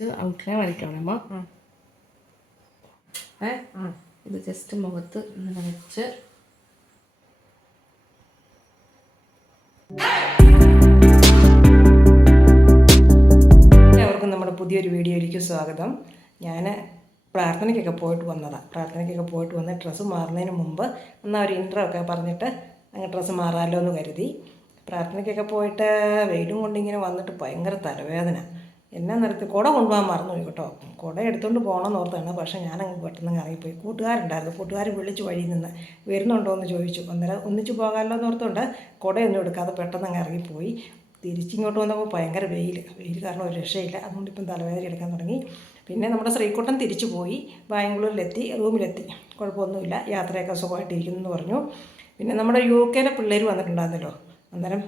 ഇത് ഔട്ട്ലൈൻ വരയ്ക്കണം അമ്മ. ഏ? ഇത് ജസ്റ്റ് മുഖത്ത് ഇങ്ങനെ വെച്ച് എല്ലാവർക്കും നമ്മുടെ പുതിയൊരു വീഡിയോയിലേക്ക് സ്വാഗതം. ഞാൻ പ്രാർത്ഥനയ്ക്കൊക്കെ പോയിട്ട് വന്നതാണ് പ്രാർത്ഥനയ്ക്കൊക്കെ പോയിട്ട് വന്ന് ഡ്രസ്സ് മാറുന്നതിന് മുമ്പ് എന്നാൽ ഒരു ഇൻട്രോ ഒക്കെ പറഞ്ഞിട്ട് അങ്ങ് ഡ്രസ്സ് മാറാമല്ലോ എന്ന് കരുതി. പ്രാർത്ഥനയ്ക്കൊക്കെ പോയിട്ട് വെയിലും കൊണ്ടിങ്ങനെ വന്നിട്ട് ഭയങ്കര തലവേദന. എന്നാ നിർത്തി കുട കൊണ്ടുപോകാൻ മറന്നുപോയി കേട്ടോ. കുട എടുത്തുകൊണ്ട് പോകണമെന്ന് ഓർത്താണ്. പക്ഷേ ഞാനങ്ങ് പെട്ടെന്ന് കറങ്ങിപ്പോയി കൂട്ടുകാരുണ്ടായിരുന്നു. കൂട്ടുകാർ വിളിച്ച് വഴിയിൽ നിന്ന് വരുന്നുണ്ടോ എന്ന് ചോദിച്ചു. അന്നേരം ഒന്നിച്ച് പോകാമല്ലോ എന്ന് ഓർത്തുകൊണ്ട് കുടയൊന്നും എടുക്കാതെ പെട്ടെന്ന് അങ്ങ് ഇറങ്ങിപ്പോയി. തിരിച്ചിങ്ങോട്ട് വന്നപ്പോൾ ഭയങ്കര വെയിൽ വെയിൽ കാരണം ഒരു രക്ഷയില്ല. അതുകൊണ്ട് ഇപ്പം തലവേദന എടുക്കാൻ തുടങ്ങി. പിന്നെ നമ്മുടെ ശ്രീക്കുട്ടൻ തിരിച്ചു പോയി. ബാംഗ്ലൂരിലെത്തി. റൂമിലെത്തി. കുഴപ്പമൊന്നുമില്ല. യാത്രയൊക്കെ സുഖമായിട്ടിരിക്കുന്നു എന്ന് പറഞ്ഞു. പിന്നെ നമ്മുടെ യു കെയിലെ പിള്ളേർ വന്നിട്ടുണ്ടായിരുന്നല്ലോ. അന്നേരം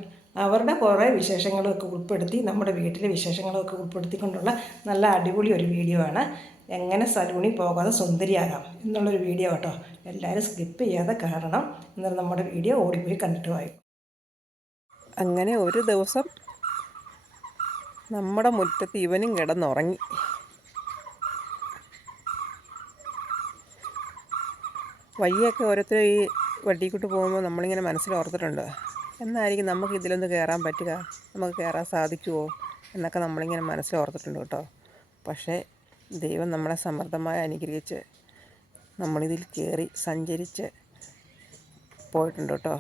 അവരുടെ കുറേ വിശേഷങ്ങളൊക്കെ ഉൾപ്പെടുത്തി നമ്മുടെ വീട്ടിലെ വിശേഷങ്ങളൊക്കെ ഉൾപ്പെടുത്തിക്കൊണ്ടുള്ള നല്ല അടിപൊളി ഒരു വീഡിയോ ആണ്. എങ്ങനെ സലൂണിൽ പോകാതെ സുന്ദരിയാകാം എന്നുള്ളൊരു വീഡിയോ കേട്ടോ എല്ലാവരും സ്കിപ്പ് ചെയ്യാതെ കാണണം എന്നാലും നമ്മുടെ വീഡിയോ ഓടിപ്പോയി കണ്ടിട്ട് വായി. അങ്ങനെ ഒരു ദിവസം നമ്മുടെ മുറ്റത്ത് ഇവനും കിടന്നുറങ്ങി. വയ്യൊക്കെ ഓരോരുത്തരും ഈ വട്ടിക്കൂട്ട് പോകുമ്പോൾ നമ്മളിങ്ങനെ മനസ്സിൽ ഓർത്തിട്ടുണ്ട് എന്നായിരിക്കും നമുക്ക് ഇതിലൊന്ന് കയറാൻ പറ്റുക? നമുക്ക് കയറാൻ സാധിക്കുമോ എന്നൊക്കെ നമ്മളിങ്ങനെ മനസ്സിൽ ഓർത്തിട്ടുണ്ട് കേട്ടോ. പക്ഷേ ദൈവം നമ്മളെ സമൃദ്ധമായി അനുഗ്രഹിച്ച് നമ്മളിതിൽ കയറി സഞ്ചരിച്ച് പോയിട്ടുണ്ട് കേട്ടോ.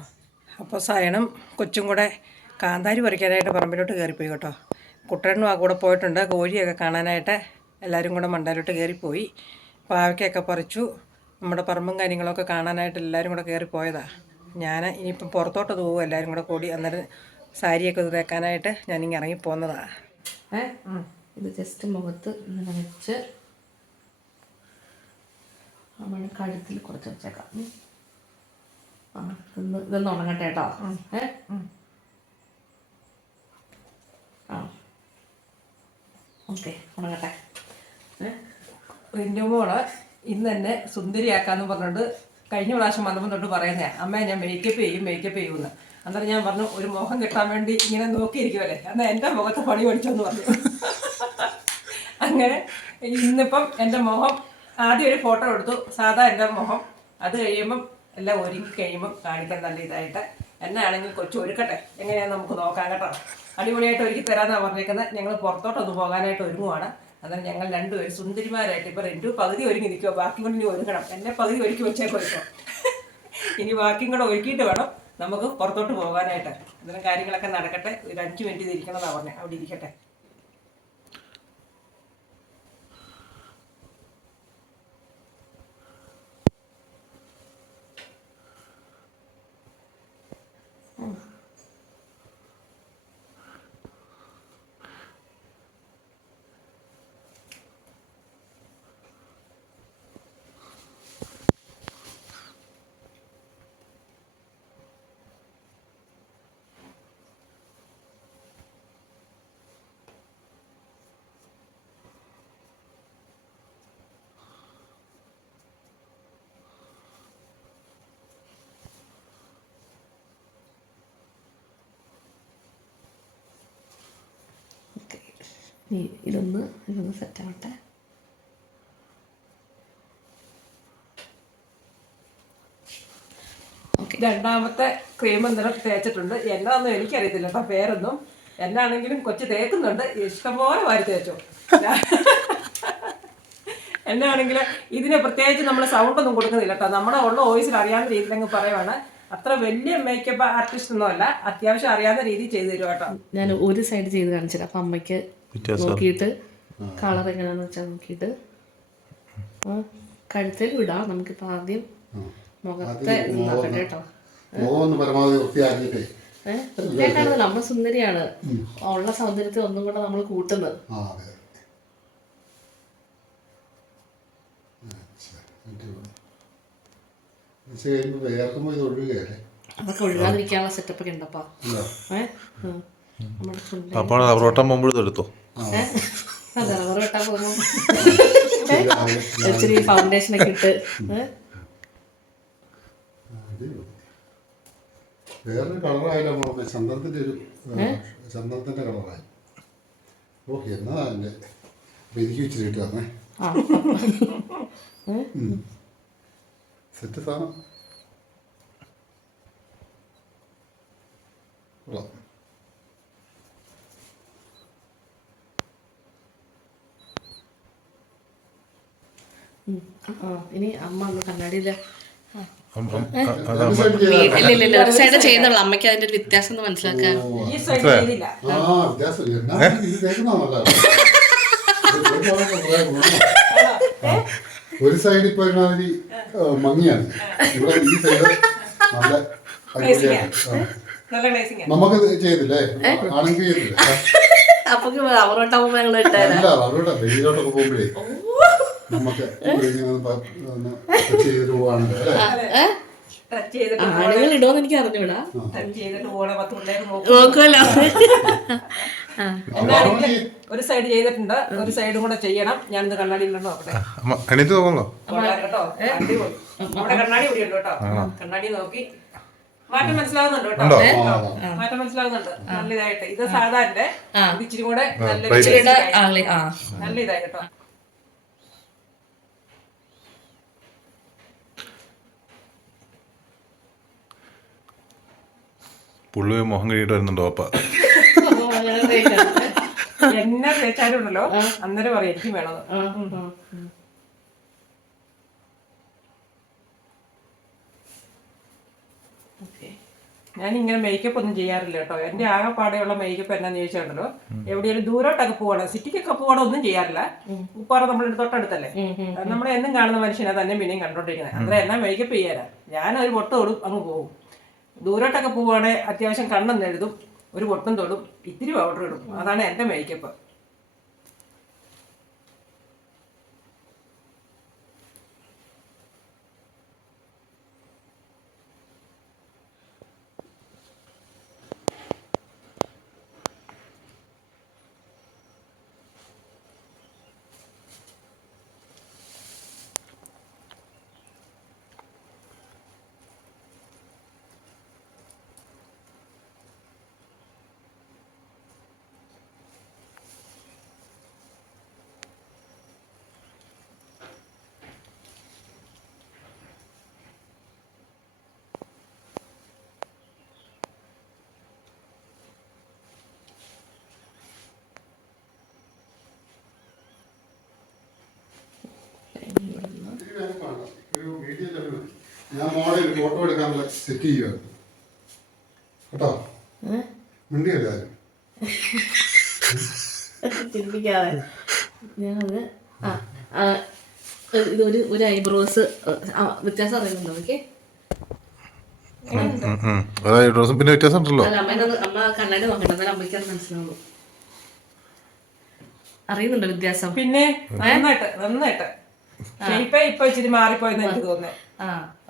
അപ്പോൾ സയണം കൊച്ചും കൂടെ കാന്താരി പറിക്കാനായിട്ട് പറമ്പിലോട്ട് കയറിപ്പോയി കേട്ടോ. കുട്ടനും ആ കൂടെ പോയിട്ടുണ്ട്. കോഴിയൊക്കെ കാണാനായിട്ട് എല്ലാവരും കൂടെ മണ്ടയിലോട്ട് കയറിപ്പോയി. പാവയ്ക്കൊക്കെ പറിച്ചു. നമ്മുടെ പറമ്പും കാര്യങ്ങളൊക്കെ കാണാനായിട്ട് എല്ലാവരും കൂടെ കയറിപ്പോയതാ. ഞാൻ ഇനിയിപ്പം പുറത്തോട്ട് പോകും എല്ലാവരും കൂടെ കൂടി അന്നേരം സാരിയൊക്കെ ഇത് തേക്കാനായിട്ട് ഞാനിങ്ങനെ ഇറങ്ങിപ്പോന്നതാണ് പോന്നതാ. ഏ? ഇത് ജസ്റ്റ് മുഖത്ത് ഇങ്ങനെ വെച്ച് നമ്മുടെ കഴുത്തിൽ കുറച്ച് വെച്ചേക്കാം. ആ ഇതൊന്ന് ഇതൊന്ന് ഉണങ്ങട്ടെ കേട്ടോ. ഏ? ആ. ഓക്കെ ഉണങ്ങട്ടെ. ഏ? മോൾ ഇന്ന് തന്നെ സുന്ദരിയാക്കാന്ന് പറഞ്ഞിട്ട് കഴിഞ്ഞ പ്രാവശ്യം വന്നപ്പോൾ തൊട്ട് പറയുന്നേ അമ്മ ഞാൻ മേക്കപ്പ് ചെയ്യും മേക്കപ്പ് ചെയ്യുമെന്ന്. അന്നേരം ഞാൻ പറഞ്ഞു ഒരു മുഖം കിട്ടാൻ വേണ്ടി ഇങ്ങനെ നോക്കിയിരിക്കുമല്ലേ അന്ന് എന്റെ മുഖത്ത് പണി പഠിച്ചെന്ന് പറഞ്ഞു. അങ്ങനെ ഇന്നിപ്പം എന്റെ മുഖം ആദ്യം ഒരു ഫോട്ടോ എടുത്തു. സാധാ എന്റെ മുഖം അത് കഴിയുമ്പം എല്ലാം ഒരുങ്ങി കഴിയുമ്പം കാണിക്കാൻ നല്ല ഇതായിട്ട്. എന്നെ ആണെങ്കിൽ കൊച്ചു ഒരുക്കട്ടെ. എങ്ങനെയാണെന്ന് നമുക്ക് നോക്കാം കേട്ടോ. അടിപൊളിയായിട്ട് ഒരുക്കി തരാമെന്നാണ് പറഞ്ഞേക്കുന്നത് ഞങ്ങൾ പുറത്തോട്ടൊന്ന് പോകാനായിട്ട് ഒരുങ്ങുവാണ്. അന്നേരം ഞങ്ങൾ രണ്ടുപേരും സുന്ദരിമാരായിട്ട് ഇപ്പം രണ്ടു പകുതി ഒരുങ്ങി നിൽക്കുക ബാക്കി കൊണ്ട് ഇനി ഒരുങ്ങണം. എന്നെ പകുതി ഒരുക്കി വെച്ചേക്കോ ഇപ്പോൾ ഇനി ബാക്കിയും കൂടെ ഒരുക്കിയിട്ട് വേണം നമുക്ക് പുറത്തോട്ട് പോകാനായിട്ട്. അന്നേരം കാര്യങ്ങളൊക്കെ നടക്കട്ടെ. ഒരു അഞ്ച് മിനിറ്റ് ഇരിക്കണമെന്നാണ് പറഞ്ഞത് അവിടെ ഇരിക്കട്ടെ. ഇനി ഇതൊന്ന് ഇതൊന്ന് സെറ്റ് ആവട്ടെ. ഓക്കെ രണ്ടാമത്തെ ക്രീം ഇന്നലെ തേച്ചിട്ടുണ്ട്? എന്നാന്നും എനിക്കറിയത്തില്ല കേട്ടോ പേരൊന്നും. എന്നാണെങ്കിലും കൊച്ചു തേക്കുന്നുണ്ട്. ഇഷ്ടംപോലെ വാരി തേച്ചു. എന്നാണെങ്കിൽ ഇതിന് പ്രത്യേകിച്ച് നമ്മൾ സൗണ്ട് ഒന്നും കൊടുക്കുന്നില്ല കേട്ടോ നമ്മുടെ ഉള്ള വോയിസിൽ അറിയാവുന്ന രീതിയിൽ അങ്ങ് പറയുവാണ്. അത്ര വലിയ മേക്കപ്പ് ആർട്ടിസ്റ്റ് ഒന്നും അല്ല അത്യാവശ്യം അറിയാവുന്ന രീതിയിൽ ചെയ്തു തരും കേട്ടോ ഞാൻ ഒരു സൈഡ് ചെയ്ത് കാണിച്ചിട്ട് അപ്പം അമ്മയ്ക്ക് നോക്കിയിട്ട് കളർ എങ്ങനെയാന്ന് വെച്ചാൽ നോക്കിയിട്ട്. ആ, കഴുത്തിൽ വിടാം. നമുക്കിപ്പോൾ ആദ്യം മുഖത്തെ നോക്കട്ടെ കേട്ടോ. നമ്മൾ സുന്ദരിയാണ്. ഉള്ള സൗന്ദര്യത്തെ ഒന്നും കൂടെ നമ്മൾ കൂട്ടുന്നത്. അതൊക്കെ ഒഴുകാതിരിക്കാനുള്ള സെറ്റപ്പ് ഒക്കെ ഉണ്ടപ്പാ. ഏഹ് സുന്ദരി അപ്പോൾ റബ്ബറോട്ടം പോകുമ്പോഴും എടുത്തോ? റബ്ബർ വെട്ടാൻ പോകുമ്പോൾ ഇച്ചിരി ഫൗണ്ടേഷൻ ഒക്കെ ഇട്ട്. വേറൊരു കളറായാലും ചന്ദ്രത്തിന്റെ ചന്ദനത്തിന്റെ ഒരു ചന്ദ്രത്തിന്റെ കളറായി. ഓ എന്നതാ എന്റെ അപ്പൊ എനിക്ക് ഇച്ചിരി വന്നേ ആ സെറ്റ് സാധനം. കൊള്ളാം. ഇനി അമ്മ ഒന്ന് കണ്ണാടിയില്ല ഒരു സൈഡ് ചെയ്യുന്നുള്ളൂ. അമ്മയ്ക്ക് അതിന്റെ ഒരു വ്യത്യാസം ഒന്ന് മനസ്സിലാക്കാൻ. ഒരു സൈഡ് ഇപ്പൊ ഒരുമാതിരി മങ്ങിയാണ്. ഇവിടെ ഈ സൈഡ് നല്ല നമുക്ക് ഇത് ചെയ്തില്ലേ? ആണെങ്കിൽ ചെയ്തില്ല? അപ്പൊ അവരോട്ടാവുമ്പോ ഞങ്ങൾ പോകുമ്പോഴേ. നമുക്ക് അല്ലേ? ആണുങ്ങൾ ഇടുമെന്ന് എനിക്ക് അറിഞ്ഞൂടാ. നോക്കുമല്ലോ ഒരു സൈഡ് ചെയ്തിട്ടുണ്ട്. ഒരു സൈഡും കൂടെ ചെയ്യണം. ഞാനിത് കണ്ണാടിയിൽ എണീറ്റ് കേട്ടോ. കണ്ണാടി കൂടി ഉണ്ട് കേട്ടോ. കണ്ണാടി നോക്കി. മാറ്റം മനസ്സിലാവുന്നുണ്ട് കേട്ടോ? മാറ്റം മനസ്സിലാവുന്നുണ്ട്. നല്ല ഇതായിട്ട്. ഇത് സാധാരണ ഇത് ഇച്ചിരി കൂടെ നല്ല നല്ല ഇതായി കേട്ടോ. പുള്ളി മുഖം കഴിയിട്ട് വരുന്നുണ്ടോ അപ്പ അങ്ങനെ എന്നെ തേച്ചാലും ഉണ്ടല്ലോ അന്നേരം പറയും എനിക്ക്. ഞാൻ ഇങ്ങനെ മേക്കപ്പ് ഒന്നും ചെയ്യാറില്ല കേട്ടോ. എന്റെ ആകെപ്പാടെയുള്ള മേക്കപ്പ് എന്നാന്ന് ചോദിച്ചാണല്ലോ എവിടെയെങ്കിലും ദൂരോട്ടൊക്കെ പോവാണ്? സിറ്റിക്കൊക്കെ പോവാണോ ഒന്നും ചെയ്യാറില്ല. ഉപ്പാറ നമ്മുടെ തൊട്ടടുത്തല്ലേ. നമ്മളെ എന്നും കാണുന്ന മനുഷ്യനാ തന്നെ പിന്നെയും കണ്ടോണ്ടിരിക്കുന്നത് അന്നേരം എന്നാ മേക്കപ്പ് ചെയ്യാനാ? ഞാൻ ഒരു പൊട്ട് തൊടും അങ്ങ് പോകും. ദൂരോട്ടൊക്കെ പോവുകയാണെങ്കിൽ അത്യാവശ്യം കണ്ണെന്ന് എഴുതും ഒരു പൊട്ടും തൊടും ഇത്തിരി പൗഡർ ഇടും. അതാണ് എന്റെ മേക്കപ്പ് ഒരു വീഡിയോ തന്നെ ഞാൻ മോഡൽ ഒരു ഫോട്ടോ എടുക്കാനുള്ള സെറ്റ് ചെയ്യുക കേട്ടോ? മിണ്ടിയല്ലേ ചിന്തിക്കാതെ. ഞാനത് ആ ഇതൊരു ഒരു ഐബ്രോസ് വ്യത്യാസം അറിയുന്നുണ്ടോ ഓക്കെ ഡ്രസ്സും പിന്നെ വ്യത്യാസം ഉണ്ടല്ലോ. അമ്മ കണ്ണാടി നോക്കണ്ട എന്നാലും അമ്മയ്ക്ക് അത് മനസ്സിലാവുള്ളൂ. അറിയുന്നുണ്ടോ വ്യത്യാസം? പിന്നെ നന്നായിട്ട് നന്നായിട്ട്. ഇപ്പൊ ഇപ്പൊ ഇച്ചിരി മാറിപ്പോയെന്ന് എനിക്ക് തോന്നുന്നത്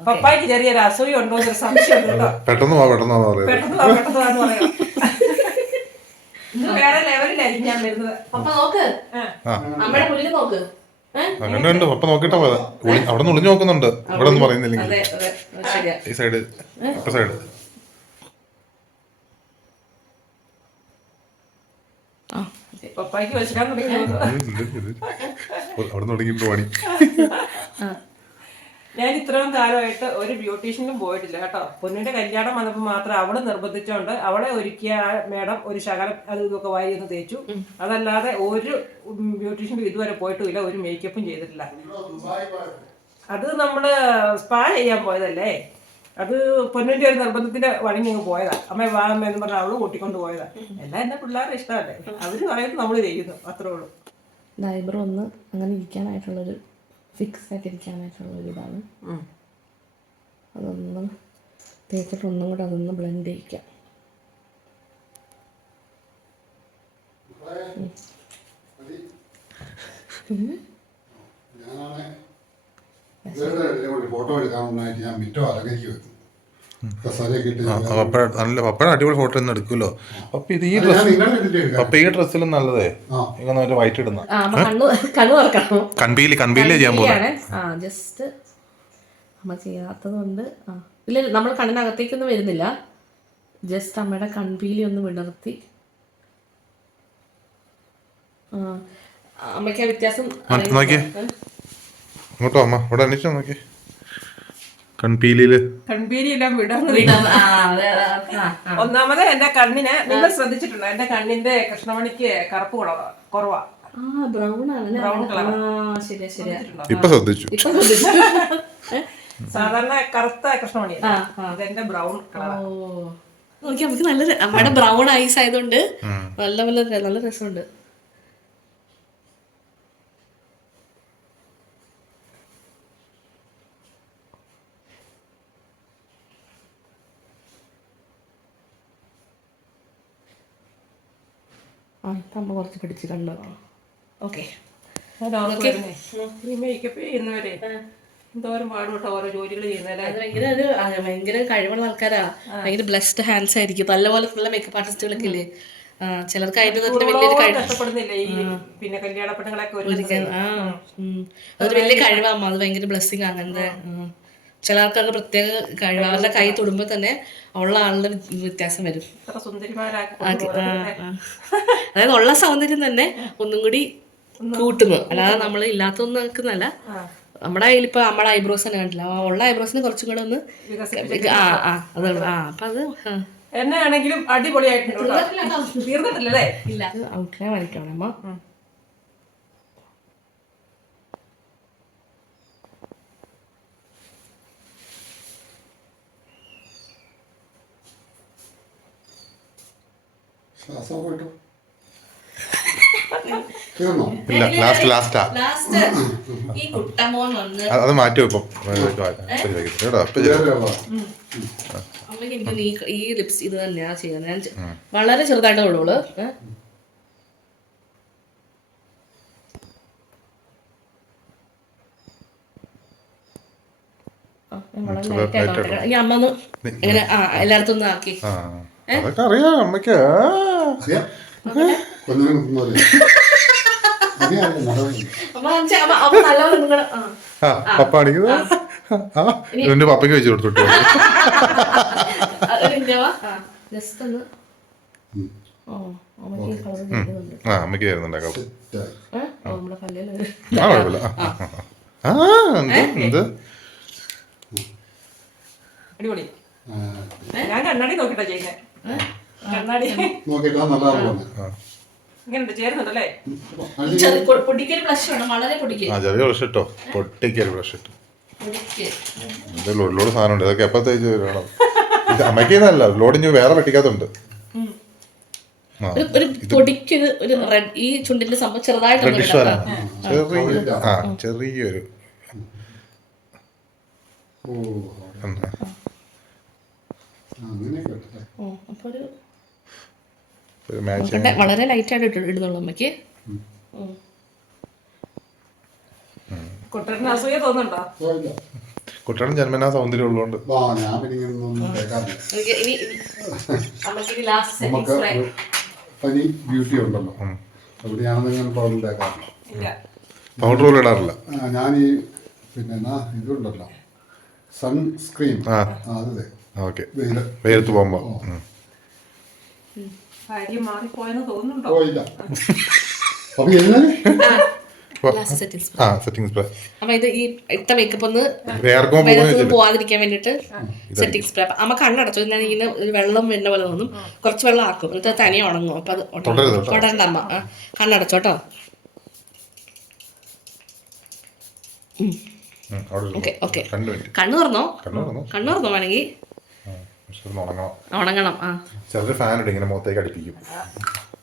പപ്പായ്ക്ക് ചെറിയൊരു അസൂയ ഉണ്ടോ എന്നൊരു സംശയം ഉണ്ട്? പെട്ടെന്ന് വാ പെട്ടെന്ന് വാ പറയുന്നത് പെട്ടെന്ന് വാ, പെട്ടെന്ന് വാന്ന് പറയാം. ഇന്ന് വേറെ ലെവലിലായിരിക്കും ഞാൻ വരുന്നത്. പപ്പ നോക്ക്. അമ്മയുടെ മുന്നിൽ നോക്ക്? അങ്ങനെ ഉണ്ട് അപ്പ നോക്കിട്ടാ പോയത്. അവിടെ നിന്ന് ഒളിഞ്ഞു നോക്കുന്നുണ്ട്. ഇവിടെ ഒന്നും പറയുന്നില്ലെങ്കിൽ. അതെ അതെ ശരിയാ. ഈ സൈഡ് അപ്പ സൈഡ്. പപ്പായ്ക്ക് വെച്ചിട്ടാൻ തുടങ്ങി. അവിടെ നിന്ന് തുടങ്ങിയിട്ട് പണി. ഞാൻ ഇത്രയും കാലമായിട്ട് ഒരു ബ്യൂട്ടീഷ്യനും പോയിട്ടില്ല കേട്ടോ. പൊന്നിന്റെ കല്യാണം വന്നപ്പോൾ മാത്രം അവൾ നിർബന്ധിച്ചോണ്ട് അവളെ ഒരുക്കിയ മേഡം ഒരു ശകലം അത് ഇതൊക്കെ വാരി ഒന്ന് തേച്ചു. അതല്ലാതെ ഒരു ബ്യൂട്ടീഷ്യനും ഇതുവരെ പോയിട്ടുമില്ല ഒരു മേക്കപ്പും ചെയ്തിട്ടില്ല. അത് നമ്മൾ സ്പാ ചെയ്യാൻ പോയതല്ലേ? അത് പൊന്നിന്റെ ഒരു നിർബന്ധത്തിന്റെ വഴങ്ങി അങ്ങ് പോയതാ. അമ്മ വാ അമ്മ എന്ന് പറഞ്ഞ അവൾ കൂട്ടിക്കൊണ്ട് പോയതാ. എല്ലാം എന്റെ പിള്ളേരുടെ ഇഷ്ടമല്ലേ? അവർ പറയുന്നത് നമ്മൾ ചെയ്യുന്നു അത്രേ ഉള്ളൂ. ഡൈബർ ഒന്ന് അങ്ങനെ ഇരിക്കാനായിട്ടുള്ളൊരു ഫിക്സ് ആയിട്ട് ഒരിതാണ്. അതൊന്ന് തേച്ചിട്ട് ഒന്നും കൂടെ അതൊന്ന് ബ്ലെൻഡ് ചെയ്യിക്കാം. ഫോട്ടോ എടുക്കാൻ ഞാൻ മിറ്റോ അലങ്കരിക്കും പപ്പ നല്ല പപ്പയുടെ അടിപൊളി ഫോട്ടോ ഒന്നും എടുക്കുമല്ലോ. അപ്പൊ ഇത് ഈ ഡ്രസ് പപ്പ ഈ ഡ്രസ്സിലും നല്ലതേ. ഇങ്ങനെ വൈറ്റ് ഇടുന്ന. കൺപീലി കൺപീലേ ചെയ്യാൻ പോകുന്നത് ജസ്റ്റ് അമ്മ ചെയ്യാത്തത് കൊണ്ട് ഇല്ല നമ്മൾ കണ്ണിനകത്തേക്കൊന്നും വരുന്നില്ല. ജസ്റ്റ് അമ്മയുടെ കൺപീലി ഒന്ന് വിടർത്തി. ആ അമ്മയ്ക്ക് ആ വ്യത്യാസം നോക്കിയേ. ഇങ്ങോട്ടോ അമ്മ. ഇവിടെ അന്വേഷിച്ചോ നോക്കി കൺപീലിയിൽ. കൺപീലിയെല്ലാം എല്ലാം വിടർന്നു. ഒന്നാമത് എന്റെ കണ്ണിന് നിങ്ങൾ ശ്രദ്ധിച്ചിട്ടുണ്ടോ? എന്റെ കണ്ണിന്റെ കൃഷ്ണമണിക്ക് കറുപ്പ് കുറവാ. കുറവാ ഇപ്പൊ ശ്രദ്ധിച്ചു. ഇപ്പൊ ശ്രദ്ധിച്ചു. സാധാരണ കറുത്ത കൃഷ്ണമണി. ഇതെന്റെ ബ്രൗൺ കളർ ഓ. നോക്കി നമുക്ക് നല്ല നമ്മുടെ ബ്രൗൺ ഐസ് ആയതുകൊണ്ട് നല്ല നല്ല നല്ല രസമുണ്ട്. ആ തമ്മ കുറച്ച് പിടിച്ച് കണ്ടു? ഓക്കെ. ഈ മേക്കപ്പ് ചെയ്യുന്നവരെ. എന്തോരം പാടുപെട്ട ഓരോ ജോലികൾ ചെയ്യുന്നതല്ലേ? അത് ഭയങ്കര കഴിവുള്ള ആൾക്കാരാ. ഭയങ്കര ബ്ലെസ്ഡ് ഹാൻഡ്സ് ആയിരിക്കും. നല്ലപോലെ നല്ല മേക്കപ്പ് ആർട്ടിസ്റ്റുകളൊക്കെ ഇല്ലേ? ചിലർക്ക് അതിന്റെ വലിയൊരു പിന്നെ കല്യാണ പെണ്ണുങ്ങളൊക്കെ. അതൊരു വലിയ കഴിവാമ്മ അത് ഭയങ്കര ബ്ലെസ്സിങ് അങ്ങനത്തെ. ചില ആൾക്കാർക്ക് പ്രത്യേക കഴിവ് അവരുടെ കൈ തൊടുമ്പോൾ തന്നെ ഉള്ള ആളുടെ വ്യത്യാസം വരും. അതായത് ഉള്ള സൗന്ദര്യം തന്നെ ഒന്നും കൂടി കൂട്ടുന്നു. അല്ലാതെ നമ്മൾ ഇല്ലാത്തൊന്നും നിൽക്കുന്നല്ല നമ്മുടെ കയ്യിൽ ഇപ്പൊ നമ്മുടെ ഐബ്രോസ് തന്നെ കണ്ടില്ല ആ ഉള്ള ഐബ്രോസിന് കുറച്ചും കൂടെ ഒന്ന് ആ ആ അതാണ് ആ അപ്പൊ അത്. എന്നെ ആണെങ്കിലും അടിപൊളിയായിട്ടുണ്ട് ഔട്ട്ലൈൻ വരയ്ക്കണം അമ്മ. ശ്വാസം പോയിട്ടു ഇല്ല ലാസ്റ്റ് ലാസ്റ്റാ ലാസ്റ്റ് ഈ കുട്ടമോൻ വന്ന് അത് മാറ്റി ഇപ്പൊ അമ്മയ്ക്ക് എനിക്ക് ഈ ഈ ലിപ്സ് ഇത് തന്നെയാ ചെയ്യുന്നത്. ഞാൻ വളരെ ചെറുതായിട്ട് ഈ അമ്മ ഒന്ന് ഇങ്ങനെ ആ എല്ലായിടത്തും ഒന്ന് ആക്കി. ആ. അതൊക്കെ അറിയാം അമ്മയ്ക്ക്. ആ. പപ്പ അടിക്കുന്നത് ആ. എന്റെ പപ്പയ്ക്ക് വെച്ച് കൊടുത്തു ആ അമ്മയ്ക്ക് ആ കുഴപ്പമില്ല. ആ, ആ, ആ. ആ എന്ത് എന്ത്? അടിപൊളി. ഞാൻ കണ്ണാടി നോക്കിട്ടാ ചെയ്യുന്നത് കണ്ണാടി. നോക്കിയിട്ടാ നല്ലതാണ് പറഞ്ഞത് ഇങ്ങനെ ചേരുന്നുണ്ടല്ലേ? ചെറിയ പൊടിക്കൽ ബ്ലഷ് വേണം വളരെ പൊടിക്കൽ. ആ ചെറിയ ഇട്ടോ? പൊട്ടിക്കൽ ബ്രഷ് ഇട്ടു? എന്റെ ലോഡ് സാധനം ഉണ്ട് ഇതൊക്കെ എപ്പോ തേച്ച് വരണം? ഇത് അമ്മയ്ക്കുന്നല്ല ഇനി വേറെ വെട്ടിക്കാത്തുണ്ട്. ഒരു ഒരു പൊടിക്ക് ഒരു- ഒരു റെഡ് ഈ ചുണ്ടിന്റെ സംഭവം ചെറിയ ആ. ചെറിയൊരു ഓ. ഓ, അപ്പോൾ ഒരു വളരെ ലൈറ്റ് ആയിട്ട് ഇട്ട് ഇടുന്നുള്ളൂ അമ്മയ്ക്ക്. കുട്ടികളും ജന്മനാ സൗന്ദര്യം ഉള്ളതുകൊണ്ട്. നമുക്ക് തനി ബ്യൂട്ടി ഉണ്ടല്ലോ. അവിടെ ഇങ്ങനെ പൗഡർ ഇല്ല. പൗഡർ പോലും ഇടാറില്ല. ഞാൻ ഈ പിന്നെ ഇതുണ്ടല്ലോ. സൺസ്ക്രീൻ ആ അതെ. ഓക്കെ. വെയിൽ. വെയിലത്ത് പോകുമ്പോ. ഉം. കാര്യം മാറിപ്പോയെന്ന് തോന്നുന്നുണ്ടോ? ഓ ഇല്ല അപ്പൊ എങ്ങനെ? ലാസ്റ്റ് സെറ്റിംഗ് ആ സെറ്റിംഗ് സ്പ്രേ അമ്മ ഈ ഇട്ട മേക്കപ്പ് ഒന്ന് വേർക്കുമ്പോ പോകുന്ന വെള്ളത്തിൽ പോവാതിരിക്കാൻ വേണ്ടിട്ട് സെറ്റിംഗ് സ്പ്രേ അമ്മ കണ്ണടച്ചു ഞാൻ ഇങ്ങനെ ഒരു വെള്ളം വരുന്ന പോലെ തോന്നും. കുറച്ച് വെള്ളം ആക്കും. എന്നിട്ട് തനിയെ ഉണങ്ങും. അപ്പൊ അത്. തൊടണ്ട അമ്മ. കണ്ണടച്ചോട്ടോ. Okay okay. കണ്ണു തുറന്നോ? കണ്ണു തുറന്നു. കണ്ണു തുറന്നോ വേണമെങ്കിൽ? ഉണങ്ങണം. ഉണങ്ങണം ആ. ചിലർ ഫാൻ ഇട്ട് ഇങ്ങനെ മുഖത്തേക്ക് അടിപ്പിക്കും.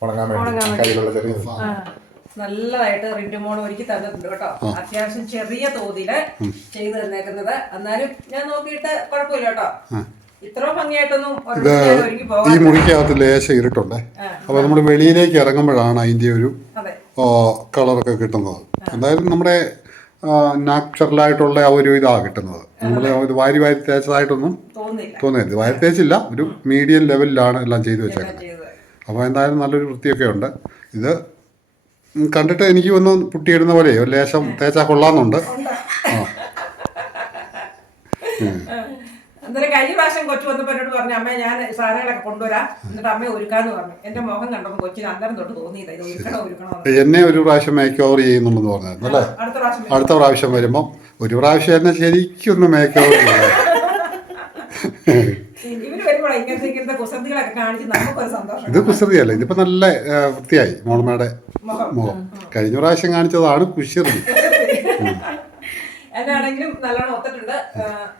ഉണങ്ങാൻ വേണ്ടി കയ്യിലുള്ള ചെറിയ നല്ലതായിട്ട് നല്ലതായിട്ട് റിന്റുമോൾ ഒരുക്കി തന്നിട്ടുണ്ട് കേട്ടോ. അത്യാവശ്യം ചെറിയ തോതിൽ ചെയ്തു തന്നേക്കുന്നത്. എന്നാലും ഞാൻ നോക്കിയിട്ട് കുഴപ്പമില്ല കേട്ടോ. ഇത്ര ഭംഗിയായിട്ടൊന്നും ഈ മുറിക്കകത്ത് ലേശം ഇരുട്ടുണ്ടേ. അപ്പൊ നമ്മൾ വെളിയിലേക്ക് ഇറങ്ങുമ്പോഴാണ് അതിന്റെ ഒരു കളറൊക്കെ കിട്ടുന്നത്. എന്തായാലും നമ്മുടെ നാച്ചുറലായിട്ടുള്ള ആ ഒരു ഇതാണ് കിട്ടുന്നത്. നമ്മൾ ഇത് വാരി വാരി തേച്ചതായിട്ടൊന്നും തോന്നരുത് വാരി തേച്ചില്ല. ഒരു മീഡിയം ലെവലിലാണ് എല്ലാം ചെയ്തു വെച്ചേക്കുന്നത്. അപ്പോൾ എന്തായാലും നല്ലൊരു വൃത്തിയൊക്കെ ഉണ്ട്. ഇത് കണ്ടിട്ട് എനിക്ക് ഒന്ന് പുട്ടിയിടുന്ന പോലെ ഒരു ലേശം തേച്ചാൽ കൊള്ളാമെന്നുണ്ട് ആ. അന്നേരം കഴിഞ്ഞ പ്രാവശ്യം കൊച്ചു വന്നപ്പോ എന്നോട് പറഞ്ഞു അമ്മ ഞാൻ സാധനങ്ങളൊക്കെ കൊണ്ടുവരാം. എന്നിട്ട് അമ്മയെ ഒരുക്കാന്ന് പറഞ്ഞു. എന്റെ മുഖം കണ്ടപ്പോൾ കൊച്ചിന് അന്നേരം തൊട്ട് തോന്നിയില്ല ഇത് ഒരുക്കണോ ഒരുക്കണോ എന്ന്. ഒരു പ്രാവശ്യം മേക്ക് ഓവർ ചെയ്യുന്നുണ്ടെന്ന് പറഞ്ഞായിരുന്നു അല്ലേ? അടുത്ത പ്രാവശ്യം അടുത്ത പ്രാവശ്യം വരുമ്പം ഒരു പ്രാവശ്യം എന്നെ ശരിക്കൊന്ന് മേക്ക് ഓവർ ചെയ്യാം. ഇവർ വരുമ്പോൾ ഇങ്ങനത്തെ ഇങ്ങനത്തെ കുസൃതികളൊക്കെ കാണിച്ച് നമുക്കൊരു സന്തോഷം ഇത് കുസൃതിയല്ല ഇതിപ്പോ നല്ല വൃത്തിയായി മോളമ്മയുടെ മുഖം. കഴിഞ്ഞ പ്രാവശ്യം കാണിച്ചതാണ് കുശൃതി എന്നാണെങ്കിലും നല്ലോണം ഒത്തിട്ടുണ്ട്.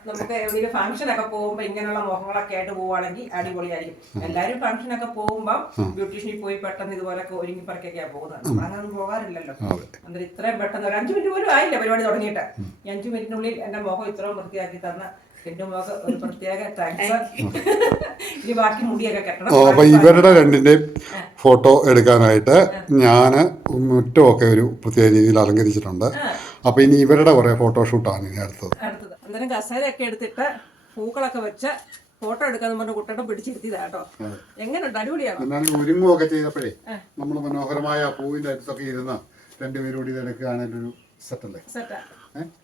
നമുക്ക് എവിടെയെങ്കിലും ഫംഗ്ഷൻ ഒക്കെ പോകുമ്പോ ഇങ്ങനെയുള്ള മുഖങ്ങളൊക്കെ ആയിട്ട് പോവുകയാണെങ്കിൽ അടിപൊളിയായിരിക്കും. എല്ലാരും ഫംഗ്ഷൻ ഒക്കെ പോകുമ്പോൾ ബ്യൂട്ടീഷ്യനിൽ പോയി പെട്ടെന്ന് ഇതുപോലെ ഒരുങ്ങി പറക്കൊക്കെയാ പോകുന്നത്. അങ്ങനെ പോകാറില്ലല്ലോ. അന്നേരം ഇത്രയും പെട്ടെന്ന് ഒരു അഞ്ചു മിനിറ്റ് പോലും ആയില്ല പരിപാടി തുടങ്ങിയിട്ട്. ഈ അഞ്ചു മിനിറ്റിനുള്ളിൽ എന്റെ മുഖം ഇത്രയും വൃത്തിയാക്കി തന്ന എന്റെ മുഖം ഒരു പ്രത്യേക താങ്ക്സ് ഇനി ബാക്കി മുടിയൊക്കെ കെട്ടണം. ഓ, അപ്പൊ ഇവരുടെ രണ്ടിന്റെയും ഫോട്ടോ എടുക്കാനായിട്ട് ഞാൻ മുറ്റമൊക്കെ ഒരു പ്രത്യേക രീതിയിൽ അലങ്കരിച്ചിട്ടുണ്ട്. അപ്പൊ ഇനി ഇവരുടെ കുറെ ഫോട്ടോഷൂട്ടാണ് ഇനി അടുത്തത്. അടുത്തത്. അന്നേരം കസേരയൊക്കെ എടുത്തിട്ട് പൂക്കളൊക്കെ വെച്ച് ഫോട്ടോ എടുക്കാന്ന് പറഞ്ഞ കുട്ടിയുടെ പിടിച്ചിരുത്തിയതാ കേട്ടോ. എങ്ങനെയുണ്ട് അടിപൊളിയാണ്? എന്നാലും ഒരുങ്ങുമൊക്കെ ചെയ്തപ്പോഴേ നമ്മൾ മനോഹരമായ ആ പൂവിന്റെ അടുത്തൊക്കെ ഇരുന്ന് രണ്ടുപേരും കൂടി ഒരു സെറ്റല്ലേ സെറ്റാ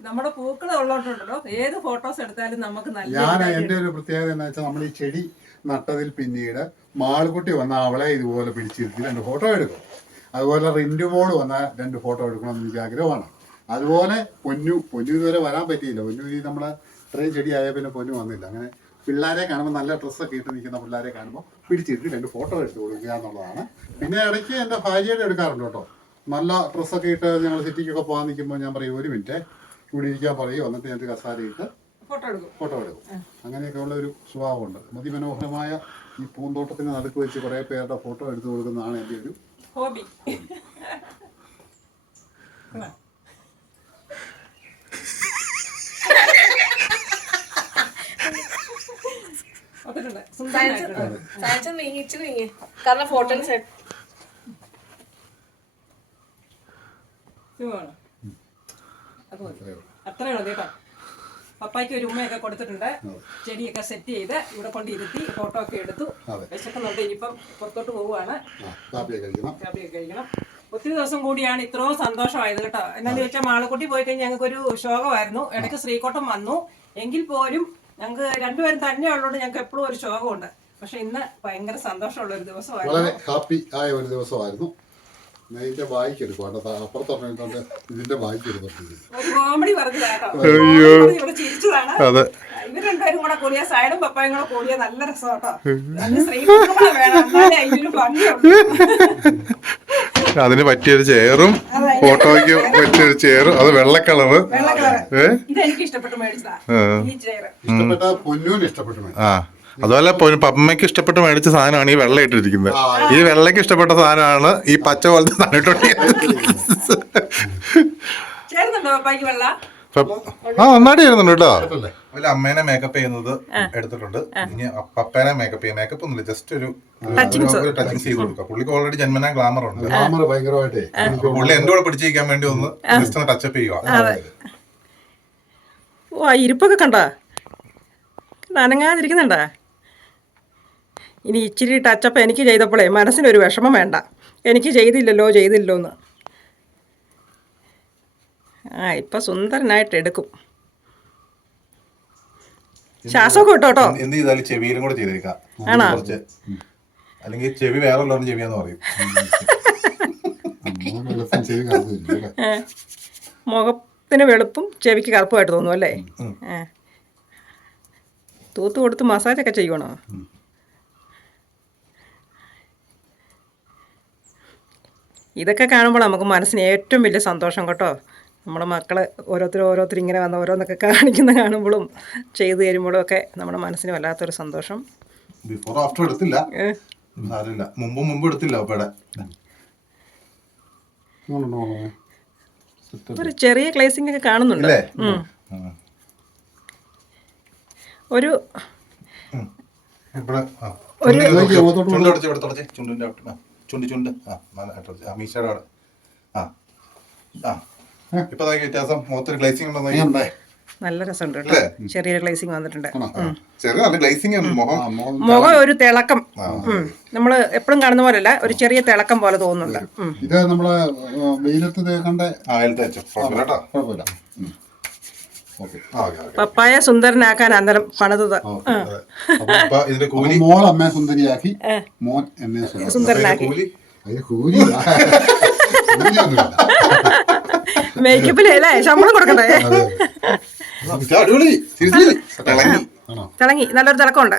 നമ്മുടെ പൂക്കൾ ഉള്ളോട്ടുണ്ടല്ലോ ഏത് ഫോട്ടോസ് എടുത്താലും നമുക്ക് നല്ല ഞാൻ എന്റെ ഒരു പ്രത്യേകത എന്ന് വെച്ചാൽ നമ്മൾ ഈ ചെടി നട്ടതിൽ പിന്നീട് മാളുകുട്ടി വന്ന അവളെ ഇതുപോലെ പിടിച്ചിരുത്തി രണ്ട് ഫോട്ടോ എടുക്കും. അതുപോലെ റിൻഡു മോൾ വന്ന രണ്ട് ഫോട്ടോ എടുക്കണം എന്ന് എനിക്ക് ആഗ്രഹമാണ്. അതുപോലെ പൊന്നു പൊന്നു ഇതുവരെ വരാൻ പറ്റിയില്ല. പൊന്നു ഈ നമ്മളെ ഇത്രയും ചെടിയായ പിന്നെ പൊന്നു വന്നില്ല. അങ്ങനെ പിള്ളേരെ കാണുമ്പോൾ നല്ല ഡ്രസ്സൊക്കെ ഇട്ട് നിൽക്കുന്ന പിള്ളേരെ കാണുമ്പോൾ പിടിച്ചിരുത്തി രണ്ട് ഫോട്ടോ എടുത്ത് കൊടുക്കുക എന്നുള്ളതാണ്. പിന്നെ ഇടയ്ക്ക് എന്റെ ഭാര്യയുടെ എടുക്കാറുണ്ട് കേട്ടോ. നല്ല ഡ്രസ്സൊക്കെ ഇട്ട് ഞങ്ങൾ സിറ്റിക്കൊക്കെ പോകാൻ നിൽക്കുമ്പോൾ ഞാൻ പറയും ഒരു മിനിറ്റ് ഇവിടെ ഇരിക്കാൻ പറയും എന്നിട്ട് ഞാൻ കസാര ഇട്ട് ഫോട്ടോ എടുക്കും. ഫോട്ടോ എടുക്കും. അങ്ങനെയൊക്കെ ഉള്ള ഒരു സ്വഭാവമുണ്ട്. അതിമനോഹരമായ ഈ പൂന്തോട്ടത്തിന് നടുക്ക് വെച്ച് കുറേ പേരുടെ ഫോട്ടോ എടുത്തു കൊടുക്കുന്നതാണ് എന്റെ ഒരു ഹോബി കാരണം. അത്രേ ഉള്ളൂ കേട്ടോ. പപ്പായ്ക്ക് ഒരു ഉമ്മയൊക്കെ കൊടുത്തിട്ടുണ്ട്. ചെടിയൊക്കെ സെറ്റ് ചെയ്ത് ഇവിടെ കൊണ്ട് ഇരുത്തി ഫോട്ടോ ഒക്കെ എടുത്തു. വിശക്കുന്നുണ്ട് ഇനിയിപ്പം പുറത്തോട്ട് പോവുകയാണ്. കാപ്പിയൊക്കെ കഴിക്കണം. ഒത്തിരി ദിവസം കൂടിയാണ് ഇത്രയും സന്തോഷമായത് കേട്ടോ. എന്നാന്ന് വെച്ചാൽ മാളക്കുട്ടി പോയി കഴിഞ്ഞാൽ ഞങ്ങൾക്ക് ഒരു ശോകമായിരുന്നു. ഇടയ്ക്ക് ശ്രീകോട്ടം വന്നു. എങ്കിൽ പോലും ഞങ്ങൾക്ക് രണ്ടുപേരും തന്നെ ഉള്ളതുകൊണ്ട് ഞങ്ങൾക്ക് എപ്പോഴും ഒരു ശോകമുണ്ട്. പക്ഷെ ഇന്ന് ഭയങ്കര സന്തോഷമുള്ള ഒരു ദിവസമായിരുന്നു. വളരെ ഹാപ്പി ആയ ഒരു ദിവസമായിരുന്നു. ഇതിന്റെ അപ്പുറത്തുണ്ട് കോമഡി ചിരിച്ചതാണ്. അതെ. ഇവർ രണ്ടുപേരും കൂടെ കൂടിയ സൈഡും പപ്പായും കൂടെ കൂടിയ നല്ല രസം കേട്ടോ വേണം. എന്നാലേ അതിനൊരു ഭംഗിയുള്ളൂ. അതിന് പറ്റിയൊരു ചെയറും ഫോട്ടോയ്ക്ക് പറ്റിയൊരു ചെയറും. അത് വെള്ള കളറ്. വെള്ള കളറ് ഏ? ഇതെനിക്ക് ഇഷ്ടപ്പെട്ട് മേടിച്ചതാ. ഈ ചെയർ ഇഷ്ടപ്പെട്ട പൊന്നൂന് ഇഷ്ടപ്പെട്ടു ആ. അതുപോലെ പമ്മയ്ക്ക് ഇഷ്ടപ്പെട്ട് മേടിച്ച സാധനമാണ് ഈ വെള്ള ഇട്ടിരിക്കുന്നത്. ഈ വെള്ളയ്ക്ക് ഇഷ്ടപ്പെട്ട സാധനമാണ് ഈ പച്ച പോലത്തെ സാധനം ഇട്ടോണ്ടിരിക്കുന്നത്. ആ നന്നായിട്ട് ചെയ്യുന്നുണ്ട് കേട്ടോ. അതുപോലെ അമ്മേനെ മേക്കപ്പ് ചെയ്യുന്നത് എടുത്തിട്ടുണ്ട്. ഇനി പപ്പേനെ മേക്കപ്പ് ചെയ്യാം മേക്കപ്പ് ഒന്നുമില്ല. ജസ്റ്റ് ഒരു ഒരു ടച്ചിങ് ചെയ്ത് കൊടുക്കുക. പുള്ളിക്ക് ഓൾറെഡി ജന്മനാ ഗ്ലാമർ ഉണ്ട്. ഗ്ലാമർ ഭയങ്കരമായിട്ട്. പുള്ളി എന്റെ കൂടെ പിടിച്ചിരിക്കാൻ വേണ്ടി ഒന്ന് ജസ്റ്റ് ഒന്ന് ടച്ചപ്പ് ചെയ്യുക. ഓ ഇരിപ്പൊക്കെ കണ്ടാ? നനങ്ങാതിരിക്കുന്നുണ്ടാ ഇനി ഇച്ചിരി ടച്ചപ്പ് എനിക്ക് ചെയ്തപ്പോഴേ മനസ്സിനൊരു വിഷമം വേണ്ട. എനിക്ക് ചെയ്തില്ലല്ലോ ചെയ്തില്ലല്ലോ എന്ന്. ആ ഇപ്പൊ സുന്ദരനായിട്ട് എടുക്കും. ശ്വാസമൊക്കെ കിട്ടോ കേട്ടോ എന്ത് ചെയ്താലും ചെവിയിലും കൂടെ ചെയ്തേക്കാം. ആണോ? കുറച്ച്. അല്ലെങ്കിൽ ചെവി വേറെ ഉള്ളവരും ചെവിയാന്ന് പറയും. മൂന്ന് ദിവസം ചെയ്ത് കാണുന്നില്ല അല്ലേ ഏ. മുഖത്തിന് വെളുപ്പും ചെവിക്ക് കറുപ്പുമായിട്ട് തോന്നും അല്ലേ? ഏ. തൂത്ത് കൊടുത്ത് മസാജൊക്കെ ചെയ്യണോ ഇതൊക്കെ കാണുമ്പോൾ നമുക്ക് മനസ്സിന് ഏറ്റവും വലിയ സന്തോഷം കേട്ടോ. നമ്മുടെ മക്കളെ ഓരോരുത്തരും ഓരോരുത്തർ ഇങ്ങനെ വന്ന് ഓരോന്നൊക്കെ കാണിക്കുന്ന കാണുമ്പോഴും ചെയ്തു തരുമ്പോഴും ഒക്കെ നമ്മുടെ മനസ്സിന് വല്ലാത്തൊരു സന്തോഷം. ബിഫോർ ആഫ്റ്റർ എടുത്തില്ല. സാരമില്ല മുമ്പും മുമ്പ് എടുത്തില്ല അപ്പടെ. ഒരു ചെറിയ ക്ലേസിംഗ് ഒക്കെ കാണുന്നുണ്ട്. ഒരു ചുണ്ടിന്റെ ചുണ്ട് ചുണ്ട് ആ മീശയുടെ അവിടെ. ആ. ആ. ഇപ്പൊ വ്യത്യാസം. മുഖത്തൊരു ഗ്ലേസിംഗ് ഉണ്ടോ നോക്കി. നല്ല രസമുണ്ട് അല്ലേ? ചെറിയൊരു ഗ്ലേസിംഗ് വന്നിട്ടുണ്ട്. ആണോ? ചെറിയ നല്ല ഗ്ലേസിംഗ് ആണ് മുഖം. ഒരു തിളക്കം. നമ്മൾ എപ്പോഴും കാണുന്ന പോലല്ല ഒരു ചെറിയ തിളക്കം പോലെ തോന്നുന്നുണ്ട്. ഇത് നമ്മളെ വെയിലത്ത് പപ്പായ സുന്ദരനാക്കാൻ അന്നേരം പണിതത്. മോൾ അമ്മ സുന്ദരിയാക്കി മോൻ എന്നെ സുന്ദരി സുന്ദരനാക്കി. കൂലി? മേക്കപ്പിലേ അല്ലേ? ശമ്പളം കൊടുക്കണ്ടേ? അടിപൊളി. തിളങ്ങി. നല്ലൊരു തിളക്കമുണ്ട്.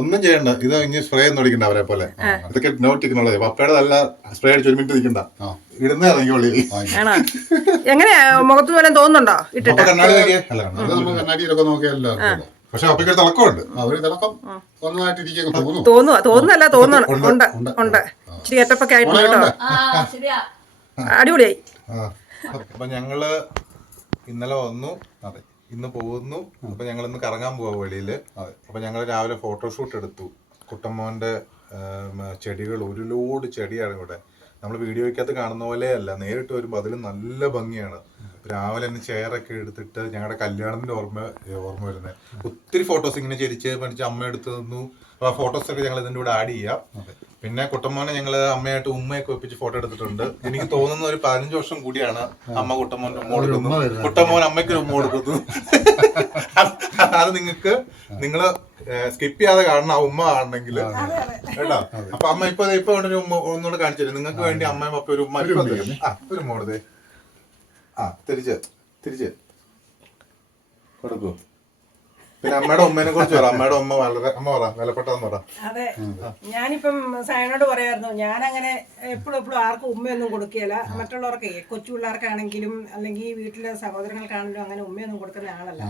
ഒന്നും ചെയ്യണ്ട. ഇത് ഇനി സ്പ്രേ ഒന്നും അടിക്കണ്ട അവരെ പോലെ. ഇതൊക്കെ നോ ടെക്നോളജി പപ്പയുടെ നല്ല സ്പ്രേ അടിച്ച് ഒരു മിനിറ്റ് നിൽക്കണ്ട. ഇടുന്ന ഇറങ്ങിക്കോളി ആണോ? എങ്ങനെയാ? മുഖത്ത് പോലെ തോന്നുന്നുണ്ടോ ഇട്ടിട്ട്? കണ്ണാടി നോക്കിയേ. അല്ല കണ്ണാടി നമ്മൾ കണ്ണാടിയിലൊക്കെ നോക്കിയല്ലോ പക്ഷെ അപ്പയ്ക്ക് തിളക്കമുണ്ട്. അവർ തിളക്കം ഒന്നതായിട്ടിരിക്കുന്നു തോന്നുന്നു. തോന്നുക തോന്നുന്നല്ല തോന്നുന്നു ഉണ്ട്, ഇച്ചിരി ഏറ്റപ്പൊക്കെ ആയിട്ടുണ്ട് കേട്ടോ. അടിപൊളിയായി. ആ. അപ്പൊ ഞങ്ങൾ ഇന്നലെ വന്നു. അതെ ഇന്ന് പോകുന്നു. അപ്പൊ ഞങ്ങൾ ഇന്ന് കറങ്ങാൻ പോവാ വെളിയിൽ. അപ്പൊ ഞങ്ങൾ രാവിലെ ഫോട്ടോഷൂട്ട് എടുത്തു. കുട്ടമ്മോന്റെ ചെടികൾ ഒരു ലോഡ് ചെടിയാണ് ഇവിടെ. നമ്മൾ വീഡിയോയ്ക്കകത്ത് കാണുന്ന പോലെയല്ല. നേരിട്ട് വരുമ്പോൾ അതിൽ നല്ല ഭംഗിയാണ്. രാവിലെ തന്നെ ചെയറൊക്കെ എടുത്തിട്ട് ഞങ്ങളുടെ കല്യാണത്തിന്റെ ഓർമ്മ ഓർമ്മ വരുന്നത് ഒത്തിരി ഫോട്ടോസ് ഇങ്ങനെ ചിരിച്ച് പഠിച്ച് അമ്മ എടുത്തു തന്നു. അപ്പൊ ആ ഫോട്ടോസ് ഒക്കെ ഞങ്ങൾ ഇതിന്റെ കൂടെ ആഡ് ചെയ്യാം. പിന്നെ കുട്ടമ്മോനെ ഞങ്ങൾ അമ്മയായിട്ട് ഉമ്മയൊക്കെ ഒപ്പിച്ച് ഫോട്ടോ എടുത്തിട്ടുണ്ട്. എനിക്ക് തോന്നുന്ന ഒരു പതിനഞ്ച് വർഷം കൂടിയാണ് അമ്മ കുട്ടമ്മോന്റെ ഉമ്മ കൊടുക്കുന്നത്. കുട്ടമ്മോൻ അമ്മയ്ക്ക് ഉമ്മ കൊടുക്കുന്നു. അത് നിങ്ങൾക്ക് നിങ്ങൾ സ്കിപ്പ് ചെയ്യാതെ കാണണം ആ ഉമ്മ കാണണമെങ്കിൽ കേട്ടോ? അപ്പൊ അമ്മ ഇപ്പൊ ഇപ്പൊ ഒരു ഉമ്മ ഒന്നുകൂടെ കാണിച്ചു തരും. നിങ്ങൾക്ക് വേണ്ടി അമ്മയും അപ്പൊ ഒരു ഉമ്മ ആ ഒരു ഉമ്മ കൊടുത്തേ. ആ തിരിച്ച് തിരിച്ച്. കൊടുക്കൂ. പിന്നെ അമ്മയുടെ ഉമ്മേനെ കുറിച്ച് പറ. അമ്മയുടെ ഉമ്മ വളരെ അമ്മ പറ. വിലപ്പെട്ടതെന്ന് പറ. അതെ. ഞാനിപ്പം സയനോട് പറയായിരുന്നു ഞാൻ അങ്ങനെ എപ്പോഴും എപ്പോഴും ആർക്കും ഉമ്മയൊന്നും കൊടുക്കുകയില്ല മറ്റുള്ളവർക്ക് കൊച്ചു പിള്ളേർക്കാണെങ്കിലും അല്ലെങ്കിൽ വീട്ടിലെ സഹോദരങ്ങൾക്കാണെങ്കിലും അങ്ങനെ ഉമ്മയൊന്നും കൊടുക്കുന്ന ആളല്ല.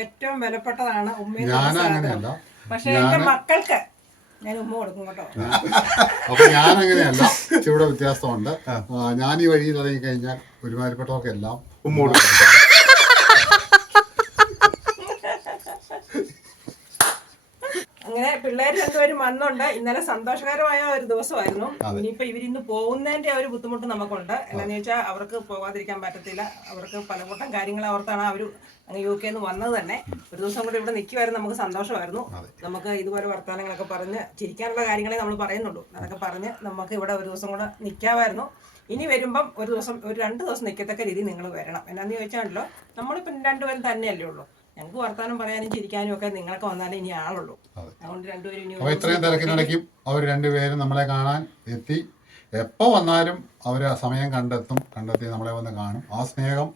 ഏറ്റവും വിലപ്പെട്ടതാണ് പറഞ്ഞ പക്ഷെ എന്റെ മക്കൾക്ക് ഞാൻ ഉമ്മ കൊടുക്കും കേട്ടോ. അപ്പൊ ഞാൻ അങ്ങനെയല്ല ഇവിടെ വ്യത്യാസമുണ്ട്. ഞാൻ ഈ വഴിയിൽ ഇറങ്ങി കഴിഞ്ഞാൽ ഒരുമാതിരിപ്പെട്ടവർക്കെല്ലാം ഉമ്മ കൊടുക്കും അങ്ങനെ പിള്ളേർ രണ്ടുപേരും വന്നുണ്ട് ഇന്നലെ സന്തോഷകരമായ ഒരു ദിവസമായിരുന്നു. ഇനിയിപ്പോ ഇവരിന്ന് പോകുന്നതിന്റെ ഒരു ബുദ്ധിമുട്ട് നമുക്കുണ്ട്. എന്താണെന്ന് വെച്ചാൽ അവർക്ക് പോകാതിരിക്കാൻ പറ്റത്തില്ല. അവർക്ക് പലകൂട്ടം കാര്യങ്ങൾ ഓർത്താണ് അവർ യു കെന്ന് വന്നത് തന്നെ. ഒരു ദിവസം കൂടി ഇവിടെ നിൽക്കുമായിരുന്നു നമുക്ക് സന്തോഷമായിരുന്നു. നമുക്ക് ഇതുപോലെ വർത്തമാനങ്ങളൊക്കെ പറഞ്ഞ് ചിരിക്കാനുള്ള കാര്യങ്ങളെ നമ്മൾ പറയുന്നുള്ളൂ. അതൊക്കെ പറഞ്ഞ് നമുക്ക് ഇവിടെ ഒരു ദിവസം കൂടെ നിൽക്കാമായിരുന്നു ഇനി വരുമ്പം ഒരു ദിവസം ഒരു രണ്ട് ദിവസം നിൽക്കത്തക്ക രീതി നിങ്ങൾ വരണം. എന്നാന്ന് ചോദിച്ചാണല്ലോ നമ്മളിപ്പം രണ്ടുപേരും തന്നെയല്ലേ ഉള്ളൂ. ഞങ്ങൾക്ക് വർത്തമാനം പറയാനും ചിരിക്കാനും ഒക്കെ നിങ്ങളൊക്കെ വന്നാലേ ഇനി ആളുള്ളൂ. അതുകൊണ്ട് രണ്ടുപേരും ഇനി അപ്പൊ ഇത്രയും തിരക്കിനിടയ്ക്കും അവർ രണ്ടുപേരും നമ്മളെ കാണാൻ എത്തി. എപ്പോൾ വന്നാലും അവർ ആ സമയം കണ്ടെത്തും. കണ്ടെത്തി നമ്മളെ വന്ന് കാണും. ആ സ്നേഹം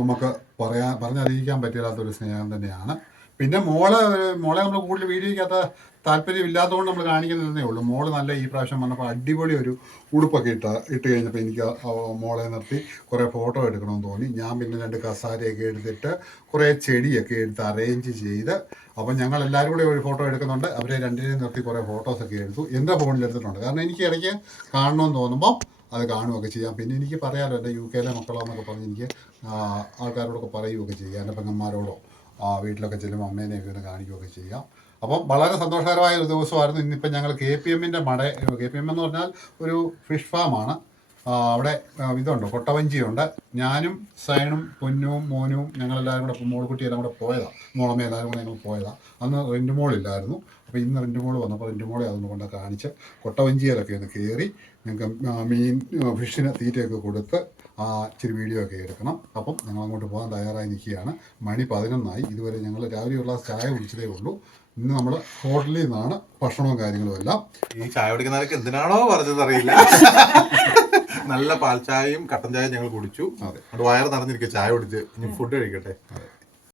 നമുക്ക് പറയാൻ പറഞ്ഞറിയിക്കാൻ പറ്റില്ലാത്തൊരു സ്നേഹം തന്നെയാണ്. പിന്നെ മോളെ മോളെ നമ്മൾ കൂടുതൽ വീഡിയോയ്ക്കകത്ത് താല്പര്യം നമ്മൾ കാണിക്കുന്നതേ ഉള്ളൂ. മോൾ നല്ല ഈ പ്രാവശ്യം വന്നപ്പോൾ അടിപൊളി ഒരു ഉടുപ്പൊക്കെ ഇട്ട ഇട്ട് കഴിഞ്ഞപ്പോൾ എനിക്ക് മോളെ നിർത്തി കുറേ ഫോട്ടോ എടുക്കണമെന്ന് തോന്നി. ഞാൻ പിന്നെ രണ്ട് കസാരയൊക്കെ എടുത്തിട്ട് കുറേ ചെടിയൊക്കെ എടുത്ത് അറേഞ്ച് ചെയ്ത് അപ്പം ഞങ്ങൾ എല്ലാവരും കൂടി ഒരു ഫോട്ടോ എടുക്കുന്നുണ്ട്. അവരെ രണ്ടിനെയും നിർത്തി കുറേ ഫോട്ടോസൊക്കെ എടുത്തു. എന്റെ ഫോണിൽ എടുത്തിട്ടുണ്ട്. കാരണം എനിക്ക് ഇടയ്ക്ക് കാണണമെന്ന് തോന്നുമ്പോൾ അത് കാണുകയൊക്കെ ചെയ്യാം. പിന്നെ എനിക്ക് പറയാമല്ലോ എന്റെ യു കെയിലെ മക്കളാന്നൊക്കെ പറഞ്ഞ് എനിക്ക് ആൾക്കാരോടൊക്കെ പറയുകയൊക്കെ ചെയ്യാം. എന്റെ പെങ്ങന്മാരോടോ. വീട്ടിലൊക്കെ ചെല്ലുമ്പോൾ അമ്മേനെയൊക്കെ ഒന്ന് കാണിക്കുകയൊക്കെ ചെയ്യാം. അപ്പം വളരെ സന്തോഷകരമായ ഒരു ദിവസമായിരുന്നു. ഇന്നിപ്പം ഞങ്ങൾ കെ പി എമ്മിന്റെ മട കെ പി എം എന്ന് പറഞ്ഞാൽ ഒരു ഫിഷ് ഫാമാണ് അവിടെ ഇതുണ്ട്? കൊട്ടവഞ്ചിയുണ്ട്. ഞാനും സൈനും പൊന്നും മോനും ഞങ്ങളെല്ലാവരും കൂടെ മോൾക്കുട്ടി എല്ലാം കൂടെ പോയതാണ് മോളമ്മ എല്ലാവരും കൂടെ ഞങ്ങൾ പോയതാണ് അന്ന് റെന്റ് മോളില്ലായിരുന്നു അപ്പോൾ ഇന്ന് റെന്റ് മോൾ വന്നപ്പോൾ റെന്റ് മോളെ അതൊന്ന് കൊണ്ട് കാണിച്ച് കൊട്ടവഞ്ചിയിലൊക്കെ ഒന്ന് കയറി ഞങ്ങൾക്ക് മീൻ ഫിഷിന് തീറ്റയൊക്കെ കൊടുത്ത് ആ, ഇച്ചിരി വീഡിയോ ഒക്കെ എടുക്കണം. അപ്പം ഞങ്ങൾ അങ്ങോട്ട് പോകാൻ തയ്യാറായി നിൽക്കുകയാണ്. മണി പതിനൊന്നായി. ഇതുവരെ ഞങ്ങൾ രാവിലെ ഉള്ള ചായ കുടിച്ചതേ ഉള്ളൂ. ഇന്ന് നമ്മൾ ഹോട്ടലിൽ നിന്നാണ് ഭക്ഷണവും കാര്യങ്ങളും എല്ലാം. ഈ ചായ കുടിക്കുന്നവർക്ക് എന്തിനാണോ പറഞ്ഞത് അറിയില്ല. നല്ല പാൽ ചായയും കട്ടൻ ചായയും ഞങ്ങൾ കുടിച്ചു. അത്. വയറ് നിറഞ്ഞിരിക്കും ചായ കുടിച്ച് ഇനി ഫുഡ് കഴിക്കട്ടെ.